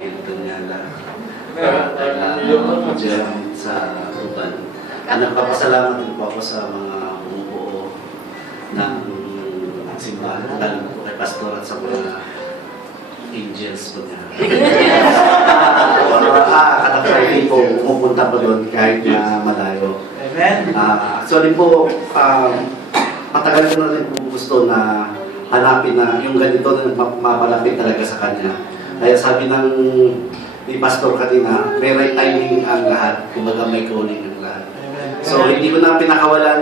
Ito niya lang. Diyan sa Uban. Nagpapasalamat din po ako sa mga bumubuo ng simbahan, lalo po kay Pastor at sa mga angels po niya. Kada Friday po, pumupunta po doon kahit na malayo. Amen. Actually po, matagal ko na rin po gusto na hanapin na yung ganito na mapalapit talaga sa kanya. Kaya sabi ni Pastor kanina, may right timing ang lahat, kumbaga may calling ang lahat. So hindi ko pinakawalan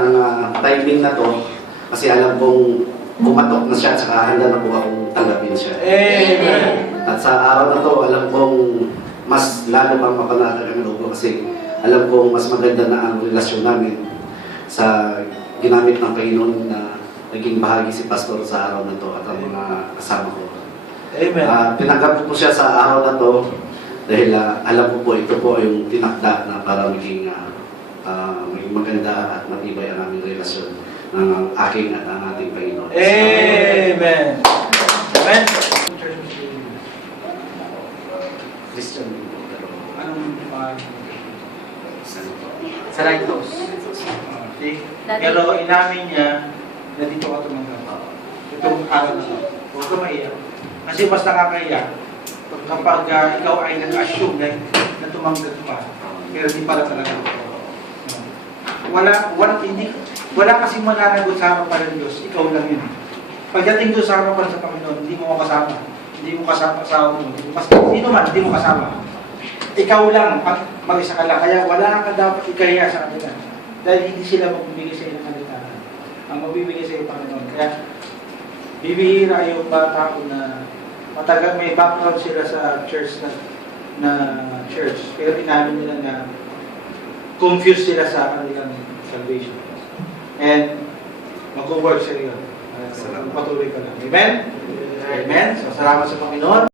ng timing na to kasi alam kong kumatok na siya at saka handa na po akong tanggapin siya. Amen. At sa araw na to, alam kong mas lalo pang mapanatag ang loob ko kasi alam kong mas maganda na ang relasyon namin sa ginamit ng Panginoon na naging bahagi si Pastor sa araw na to at ang mga kasama ko. Amen. Tinanggap ko siya sa araw na to dahil alam ko po ito po yung tinakda na para maging maganda at matibay ang aming relasyon ng aking at ang ating Panginoon. Amen. Amen. Christian din po. Anong Sa Lighthouse. okay. Pero inamin niya na dito ka tumanggap. Itong araw na ito. Huwag ka maiyak. Kasi mas nakakahiya kapag ikaw ay nag-assume na tumanggap ka. Pero di pala talaga. Wala kasing mananagot sa harapan ng Diyos. Ikaw lang yun. Pagdating doon sa harapan sa Panginoon, hindi mo kasama. Hindi mo kasama sa mo. Hindi mo kasama. Ikaw lang, mag-isa ka lang. Kaya wala ka dapat ikahiya sa kanila. Dahil hindi sila magbibigay sa iyo ng kaligtasan. Ang magbibigay sa iyo, Panginoon. Kaya, bibihira yung bata ko na matagal may background sila sa church na church. Pero inamin nila na confused sila sa kanilang salvation. And, mag-work sila yun. Patuloy ka lang. Amen? Amen? So, salamat sa Panginoon.